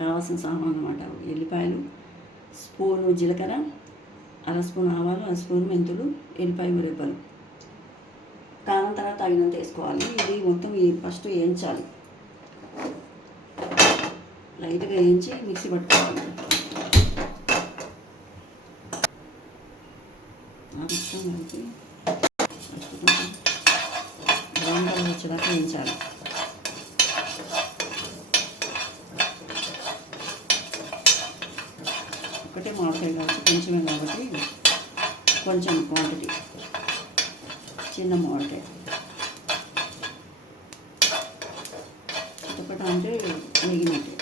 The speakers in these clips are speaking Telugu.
కావాల్సిన సామాన్ అన్నమాట. ఎల్లిపాయలు, స్పూను జీలకర్ర, అర స్పూన్ ఆవాలు, అర స్పూన్ మెంతులు, ఎల్లిపాయ రెబ్బలు. కారం తర్వాత తగినంత వేసుకోవాలి. ఇది మొత్తం ఫస్ట్ వేయించాలి, లైట్గా వేయించి మిక్సీ పట్టుకోవాలి. మొత్తం కలిపి బ్రౌన్ కలర్ వచ్చేదాకా వేయించాలి. ఒకటే మామిడికాయ కాబట్టి కొంచెమే కాబట్టి కొంచెం క్వాంటిటీ, చిన్న మామిడికాయ ఒకటి అంటే మిగిలినట్టు.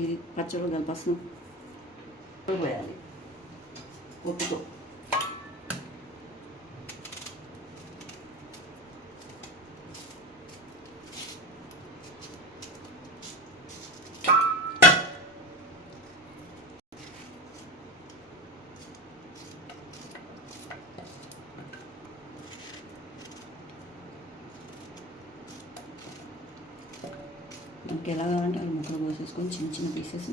ఇది పచ్చళ్ళు కలపసం పోయాలి ఉప్పుతో. మనకి ఎలా కావాలంటే అవి ముక్కలు కోసేసుకొని చిన్న చిన్న పీసెస్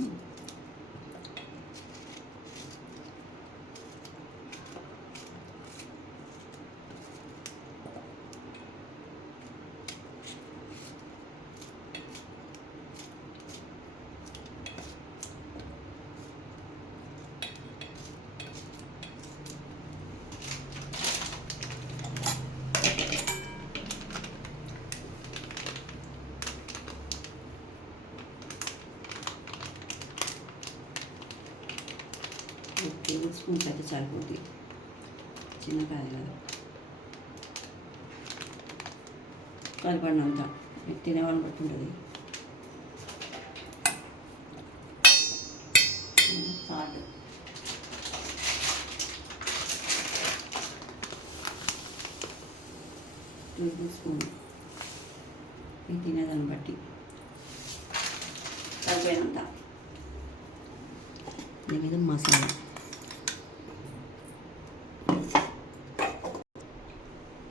టేబుల్ స్పూన్స్ అయితే సరిపోతుంది, చిన్న కాయ కదా. సరిపడినంత మీకు తినేవాళ్ళని బట్టి ఉంటుంది. సాల్ట్, టేబుల్ స్పూన్ మీకు తినేదాన్ని బట్టి సరిపోయినంత. దీని మీద మసాలా,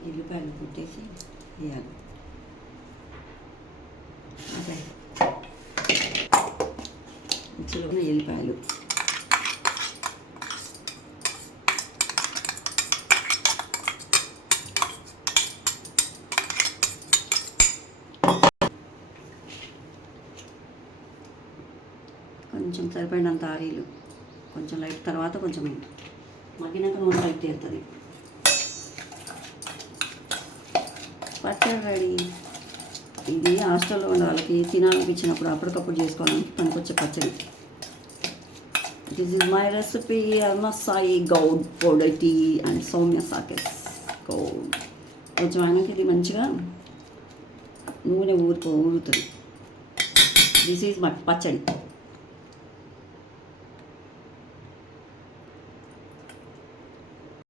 ఎల్లిపాయలు కుట్టేసి వేయాలి. అదే మిక్సీలో ఉన్న ఎల్లిపాయలు, కొంచెం సరిపడినంత ఆయిల్, కొంచెం లైట్, తర్వాత కొంచెం మగ్గినాక నూనె లైట్ తేలుతుంది. పచ్చడి రెడీ. ఇది హాస్టల్లో ఉన్న వాళ్ళకి తినాలనిపించినప్పుడు అప్పటికప్పుడు చేసుకోవడానికి పనికొచ్చే పచ్చడి. This is my recipe. అల్మసాయి Goud powder tea and Soumya సాకెస్ గౌడ్. కొంచెం ఆయనకి ఇది మంచిగా నూనె ఊరుతుంది. దిస్ ఈజ్ మై పచ్చడి.